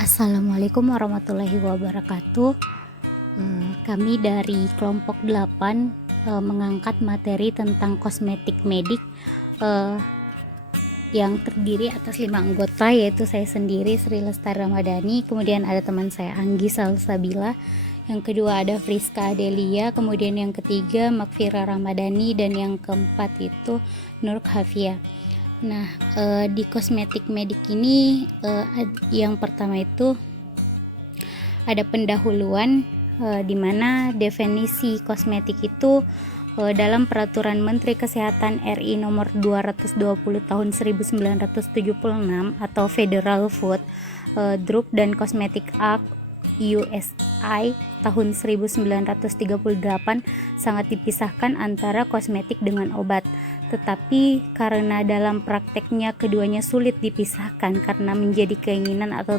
Assalamualaikum warahmatullahi wabarakatuh. Kami dari kelompok 8 mengangkat materi tentang kosmetik medik yang terdiri atas 5 anggota, yaitu saya sendiri Sri Lestari Ramadhani, kemudian ada teman saya Anggi Salsabila, yang kedua ada Friska Adelia, kemudian yang ketiga Makfira Ramadhani, dan yang keempat itu Nur Khafia. Nah, di kosmetik medik ini yang pertama itu ada pendahuluan, di mana definisi kosmetik itu dalam Peraturan Menteri Kesehatan RI nomor 220 tahun 1976 atau Federal Food, Drug dan Cosmetic Act USI tahun 1938 sangat dipisahkan antara kosmetik dengan obat. Tetapi karena dalam prakteknya keduanya sulit dipisahkan karena menjadi keinginan atau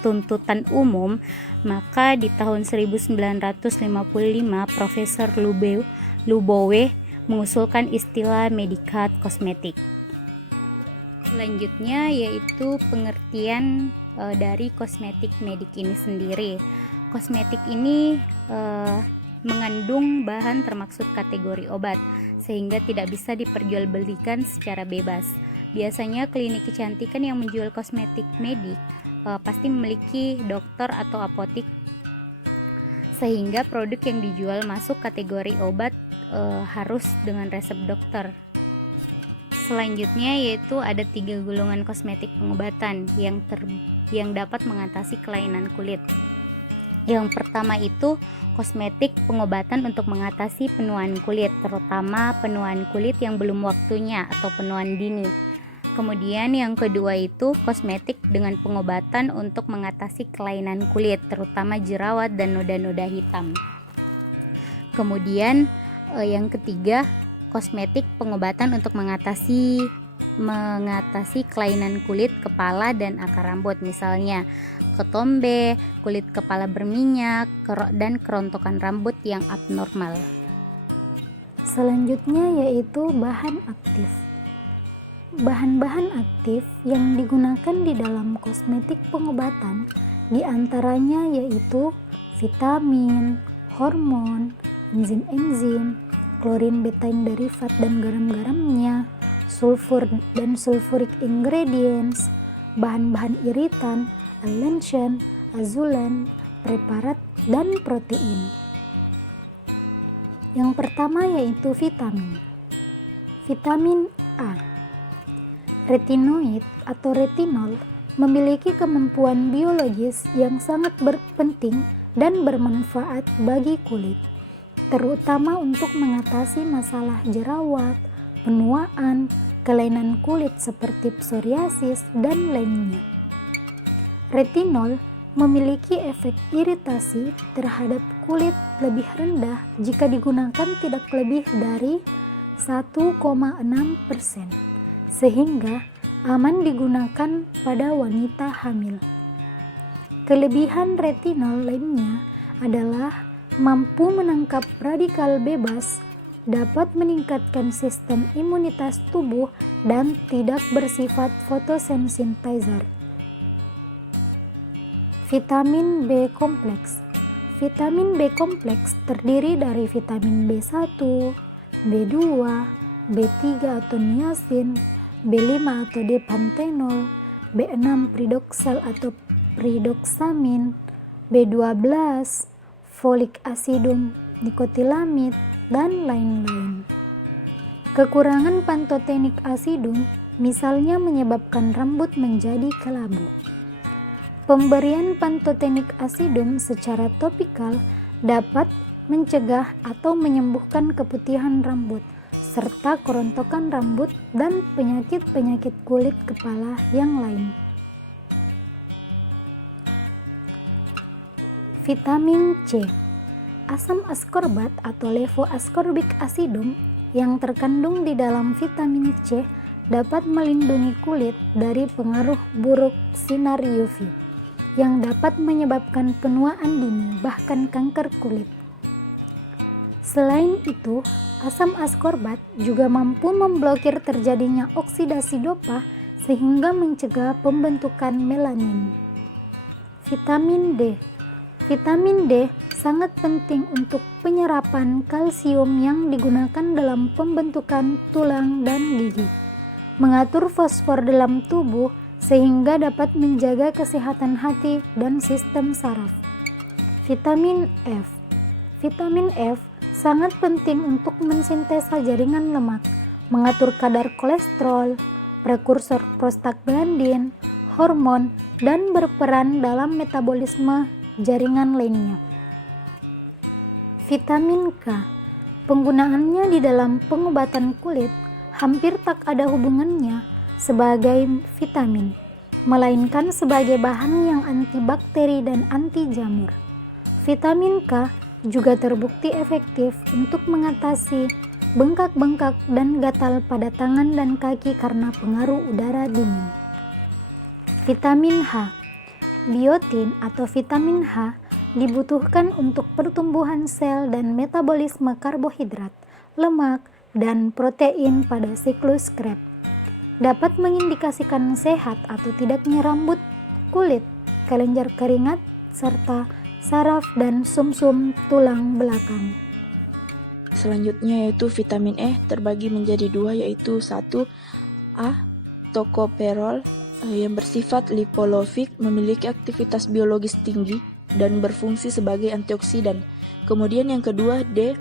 tuntutan umum, maka di tahun 1955 Profesor Lubowe mengusulkan istilah medikat kosmetik. Selanjutnya yaitu pengertian dari kosmetik medik ini sendiri. Kosmetik ini mengandung bahan termaksud kategori obat, sehingga tidak bisa diperjualbelikan secara bebas. Biasanya klinik kecantikan yang menjual kosmetik medik pasti memiliki dokter atau apotik, sehingga produk yang dijual masuk kategori obat harus dengan resep dokter. Selanjutnya yaitu ada 3 golongan kosmetik pengobatan yang dapat mengatasi kelainan kulit. Yang pertama itu kosmetik pengobatan untuk mengatasi penuaan kulit, terutama penuaan kulit yang belum waktunya atau penuaan dini. Kemudian yang kedua itu kosmetik dengan pengobatan untuk mengatasi kelainan kulit, terutama jerawat dan noda-noda hitam. Kemudian yang ketiga kosmetik pengobatan untuk mengatasi kelainan kulit kepala dan akar rambut, misalnya ketombe, kulit kepala berminyak, dan kerontokan rambut yang abnormal. Selanjutnya yaitu bahan aktif. Bahan-bahan aktif yang digunakan di dalam kosmetik pengobatan diantaranya yaitu vitamin, hormon, enzim-enzim, klorin betaine derivat dan garam-garamnya, sulfur dan sulfuric ingredients, bahan-bahan iritan, alension, azulan, preparat, dan protein. Yang pertama yaitu vitamin. Vitamin A. Retinoid atau retinol memiliki kemampuan biologis yang sangat penting dan bermanfaat bagi kulit, terutama untuk mengatasi masalah jerawat, penuaan, kelainan kulit seperti psoriasis, dan lainnya. Retinol memiliki efek iritasi terhadap kulit lebih rendah jika digunakan tidak lebih dari 1,6%, sehingga aman digunakan pada wanita hamil. Kelebihan retinol lainnya adalah mampu menangkap radikal bebas, dapat meningkatkan sistem imunitas tubuh, dan tidak bersifat photosensitizer. Vitamin B kompleks. Vitamin B kompleks terdiri dari vitamin B1, B2, B3 atau niacin, B5 atau D-pantenol, B6 piridoksal atau piridoksamin, B12, folik asidum, nikotilamid, dan lain-lain. Kekurangan pantotenik asidum misalnya menyebabkan rambut menjadi kelabu. Pemberian pantotenik asidum secara topikal dapat mencegah atau menyembuhkan keputihan rambut serta kerontokan rambut dan penyakit-penyakit kulit kepala yang lain. Vitamin C. Asam askorbat atau levoascorbic acidum yang terkandung di dalam vitamin C dapat melindungi kulit dari pengaruh buruk sinar UV yang dapat menyebabkan penuaan dini bahkan kanker kulit. Selain itu, asam askorbat juga mampu memblokir terjadinya oksidasi dopa sehingga mencegah pembentukan melanin. Vitamin D. Vitamin D sangat penting untuk penyerapan kalsium yang digunakan dalam pembentukan tulang dan gigi, mengatur fosfor dalam tubuh sehingga dapat menjaga kesehatan hati dan sistem saraf. Vitamin F. Vitamin F sangat penting untuk mensintesa jaringan lemak, mengatur kadar kolesterol, prekursor prostaglandin, hormon, dan berperan dalam metabolisme jaringan lainnya. Vitamin K. Penggunaannya di dalam pengobatan kulit hampir tak ada hubungannya sebagai vitamin, melainkan sebagai bahan yang antibakteri dan anti jamur. Vitamin K juga terbukti efektif untuk mengatasi bengkak-bengkak dan gatal pada tangan dan kaki karena pengaruh udara dingin. Vitamin H. Biotin atau vitamin H dibutuhkan untuk pertumbuhan sel dan metabolisme karbohidrat, lemak, dan protein pada siklus Krebs. Dapat mengindikasikan sehat atau tidaknya rambut, kulit, kelenjar keringat, serta saraf dan sumsum tulang belakang. Selanjutnya yaitu vitamin E terbagi menjadi dua, yaitu 1. A. Tocoferol yang bersifat lipolofik, memiliki aktivitas biologis tinggi dan berfungsi sebagai antioksidan. Kemudian yang kedua D.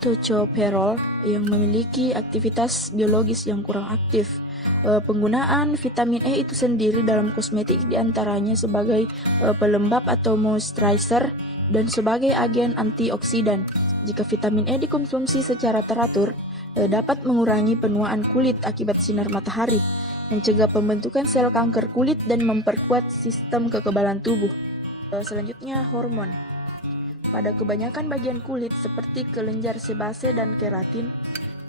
Tocopherol yang memiliki aktivitas biologis yang kurang aktif. Penggunaan vitamin E itu sendiri dalam kosmetik diantaranya sebagai pelembab atau moisturizer dan sebagai agen antioksidan. Jika vitamin E dikonsumsi secara teratur, dapat mengurangi penuaan kulit akibat sinar matahari, mencegah pembentukan sel kanker kulit dan memperkuat sistem kekebalan tubuh. Selanjutnya hormon. Pada kebanyakan bagian kulit seperti kelenjar sebase dan keratin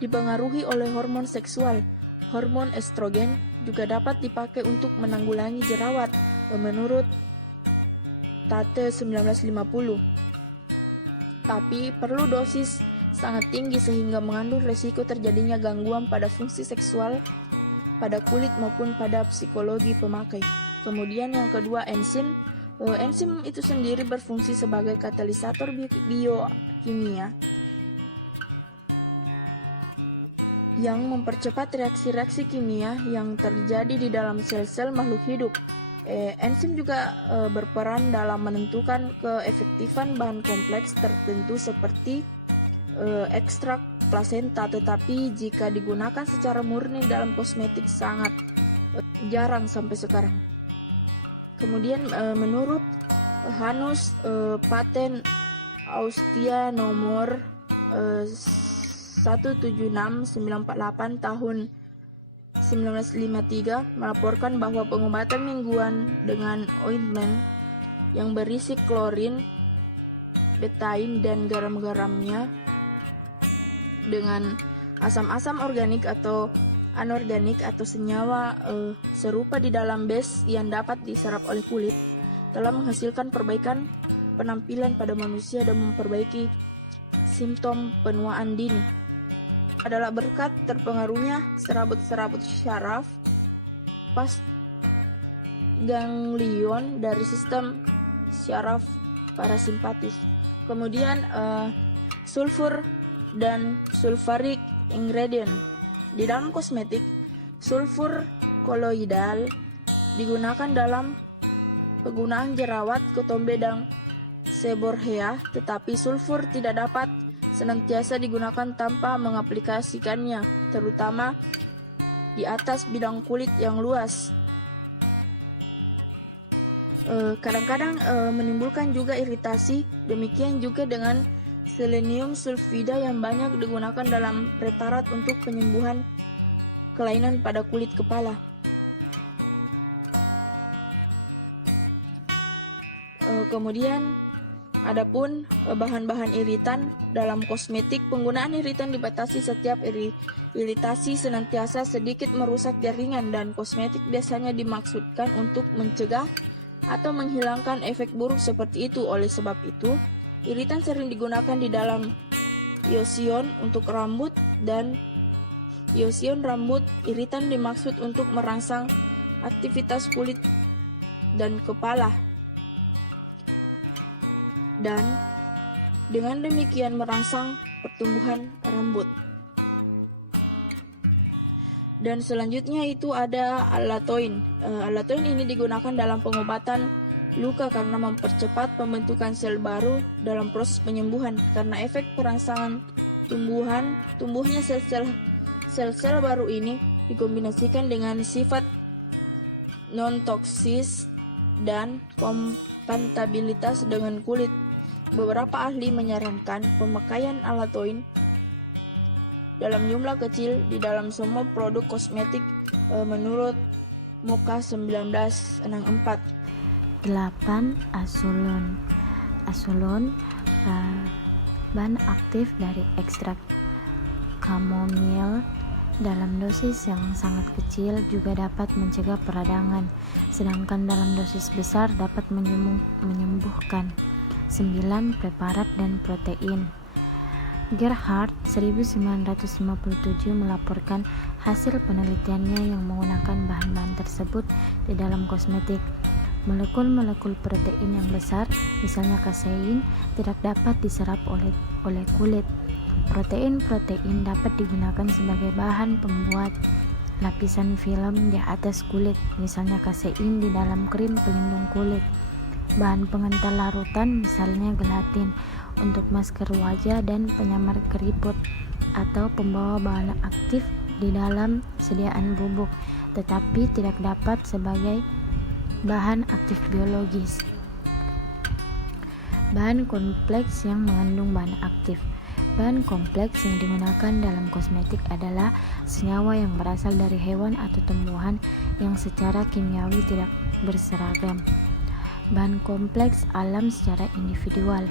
dipengaruhi oleh hormon seksual. Hormon estrogen juga dapat dipakai untuk menanggulangi jerawat menurut Tate 1950. Tapi perlu dosis sangat tinggi sehingga mengandung resiko terjadinya gangguan pada fungsi seksual, pada kulit maupun pada psikologi pemakai. Kemudian yang kedua enzim. Enzim itu sendiri berfungsi sebagai katalisator biokimia yang mempercepat reaksi-reaksi kimia yang terjadi di dalam sel-sel makhluk hidup. Enzim juga berperan dalam menentukan keefektifan bahan kompleks tertentu seperti ekstrak plasenta, tetapi jika digunakan secara murni dalam kosmetik sangat jarang sampai sekarang. Kemudian menurut Hanus paten Austia nomor 176948 tahun 1953 melaporkan bahwa pengobatan mingguan dengan ointment yang berisi klorin, betain, dan garam-garamnya dengan asam-asam organik atau anorganik atau senyawa serupa di dalam base yang dapat diserap oleh kulit telah menghasilkan perbaikan penampilan pada manusia dan memperbaiki simptom penuaan dini. Adalah berkat terpengaruhnya serabut-serabut syaraf pas ganglion dari sistem syaraf parasimpatis. Kemudian sulfur dan sulfuric ingredient. Di dalam kosmetik, sulfur koloidal digunakan dalam penggunaan jerawat, ketombe, dan seborrhea, tetapi sulfur tidak dapat senantiasa digunakan tanpa mengaplikasikannya, terutama di atas bidang kulit yang luas. Kadang-kadang menimbulkan juga iritasi, demikian juga dengan selenium sulfida yang banyak digunakan dalam preparat untuk penyembuhan kelainan pada kulit kepala. Kemudian adapun bahan-bahan iritan dalam kosmetik, penggunaan iritan dibatasi. Setiap iritasi senantiasa sedikit merusak jaringan, dan kosmetik biasanya dimaksudkan untuk mencegah atau menghilangkan efek buruk seperti itu. Oleh sebab itu, iritan sering digunakan di dalam lotion untuk rambut dan lotion rambut. Iritan dimaksud untuk merangsang aktivitas kulit dan kepala. dan dengan demikian merangsang pertumbuhan rambut. Dan selanjutnya itu ada alatoin. Alatoin ini digunakan dalam pengobatan luka karena mempercepat pembentukan sel baru dalam proses penyembuhan karena efek perangsangan tumbuhnya sel-sel baru ini dikombinasikan dengan sifat non-toksis dan kompatibilitas dengan kulit. Beberapa ahli menyarankan pemakaian alatoin dalam jumlah kecil di dalam semua produk kosmetik menurut Moka 1964. 8. Asolon. Asolon bahan aktif dari ekstrak chamomile dalam dosis yang sangat kecil juga dapat mencegah peradangan, sedangkan dalam dosis besar dapat menyembuhkan. 9. Preparat dan protein. Gerhardt 1957 melaporkan hasil penelitiannya yang menggunakan bahan-bahan tersebut di dalam kosmetik. Molekul-molekul protein yang besar, misalnya kasein, tidak dapat diserap oleh kulit. Protein-protein dapat digunakan sebagai bahan pembuat lapisan film di atas kulit, misalnya kasein di dalam krim pelindung kulit. Bahan pengental larutan, misalnya gelatin, untuk masker wajah dan penyamar keriput, atau pembawa bahan aktif di dalam sediaan bubuk, tetapi tidak dapat sebagai bahan aktif biologis. Bahan kompleks yang mengandung bahan aktif. Bahan kompleks yang digunakan dalam kosmetik adalah senyawa yang berasal dari hewan atau tumbuhan yang secara kimiawi tidak berseragam. Bahan kompleks alam secara individual.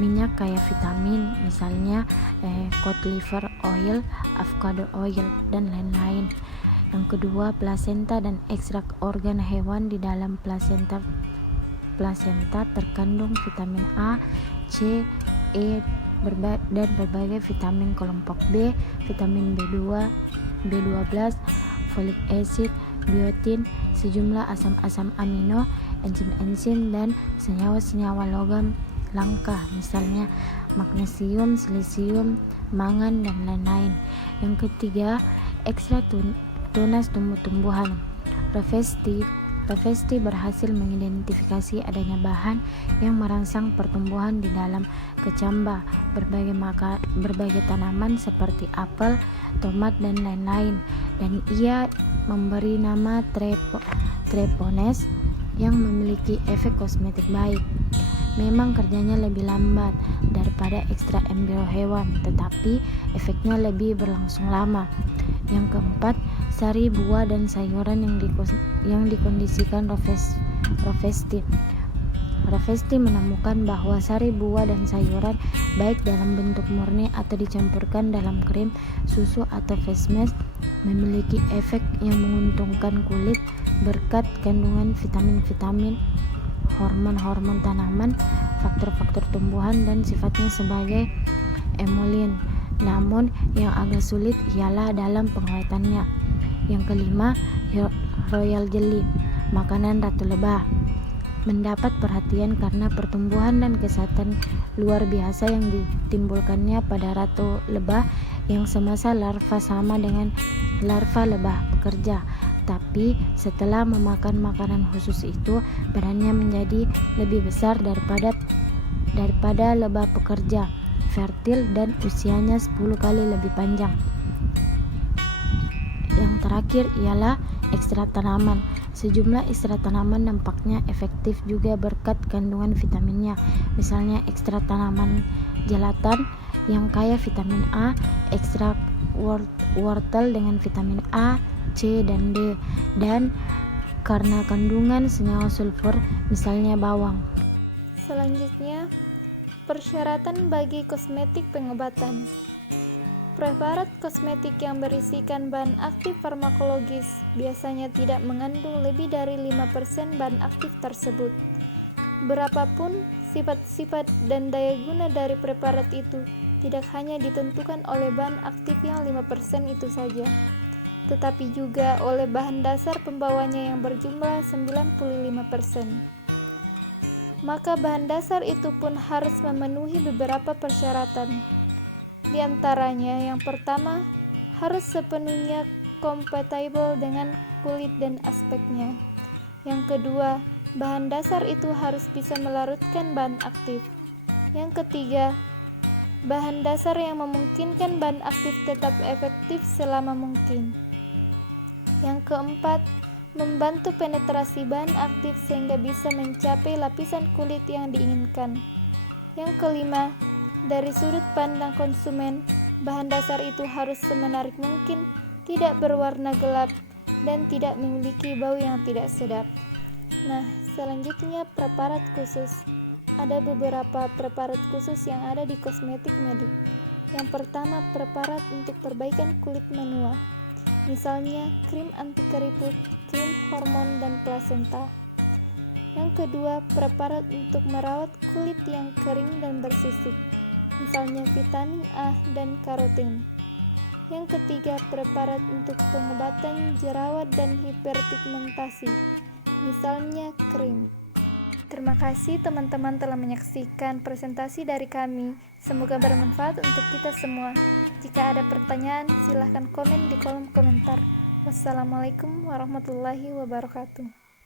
Minyak kaya vitamin, misalnya cod liver oil, avocado oil, dan lain-lain. Yang kedua, plasenta dan ekstrak organ hewan. Di dalam plasenta terkandung vitamin A, C, E, dan berbagai vitamin kelompok B, vitamin B2, B12, folic acid, biotin, sejumlah asam-asam amino, enzim-enzim, dan senyawa-senyawa logam langka, misalnya magnesium, silisium, mangan, dan lain-lain. Yang ketiga, ekstrak tunas tumbuh-tumbuhan. Ravesti berhasil mengidentifikasi adanya bahan yang merangsang pertumbuhan di dalam kecamba berbagai tanaman seperti apel, tomat, dan lain-lain, dan ia memberi nama trepones yang memiliki efek kosmetik baik. Memang kerjanya lebih lambat daripada ekstrak embrio hewan, tetapi efeknya lebih berlangsung lama. Yang keempat, sari buah dan sayuran yang dikondisikan Ravesti. Ravesti menemukan bahwa sari buah dan sayuran baik dalam bentuk murni atau dicampurkan dalam krim, susu, atau face mask memiliki efek yang menguntungkan kulit berkat kandungan vitamin-vitamin, hormon-hormon tanaman, faktor-faktor tumbuhan, dan sifatnya sebagai emolien. Namun yang agak sulit ialah dalam pengawetannya. Yang kelima, royal jelly, makanan ratu lebah, mendapat perhatian karena pertumbuhan dan kesehatan luar biasa yang ditimbulkannya pada ratu lebah yang semasa larva sama dengan larva lebah pekerja. Tapi setelah memakan makanan khusus itu, badannya menjadi lebih besar daripada lebah pekerja, fertil, dan usianya 10 kali lebih panjang. Yang terakhir ialah ekstrak tanaman. Sejumlah ekstrak tanaman nampaknya efektif juga berkat kandungan vitaminnya, misalnya ekstrak tanaman jelatan yang kaya vitamin A, ekstrak wortel dengan vitamin A, C, dan D, dan karena kandungan senyawa sulfur, misalnya bawang. Selanjutnya, persyaratan bagi kosmetik pengobatan. Preparat kosmetik yang berisikan bahan aktif farmakologis biasanya tidak mengandung lebih dari 5% bahan aktif tersebut. Berapapun sifat-sifat dan daya guna dari preparat itu tidak hanya ditentukan oleh bahan aktif yang 5% itu saja, tetapi juga oleh bahan dasar pembawanya yang berjumlah 95%. maka bahan dasar itu pun harus memenuhi beberapa persyaratan. Di antaranya, yang pertama, harus sepenuhnya compatible dengan kulit dan aspeknya. Yang kedua, bahan dasar itu harus bisa melarutkan bahan aktif. Yang ketiga, bahan dasar yang memungkinkan bahan aktif tetap efektif selama mungkin. Yang keempat, membantu penetrasi bahan aktif sehingga bisa mencapai lapisan kulit yang diinginkan. Yang kelima, dari sudut pandang konsumen, bahan dasar itu harus semenarik mungkin, tidak berwarna gelap, dan tidak memiliki bau yang tidak sedap. Nah, selanjutnya preparat khusus. Ada beberapa preparat khusus yang ada di kosmetik medik. Yang pertama, preparat untuk perbaikan kulit menua. Misalnya, krim anti keriput, krim hormon dan plasenta. Yang kedua, preparat untuk merawat kulit yang kering dan bersisik. Misalnya vitamin A dan karoten. Yang ketiga, preparat untuk pengobatan jerawat dan hiperpigmentasi. Misalnya krim. Terima kasih teman-teman telah menyaksikan presentasi dari kami. Semoga bermanfaat untuk kita semua. Jika ada pertanyaan, silahkan komen di kolom komentar. Wassalamualaikum warahmatullahi wabarakatuh.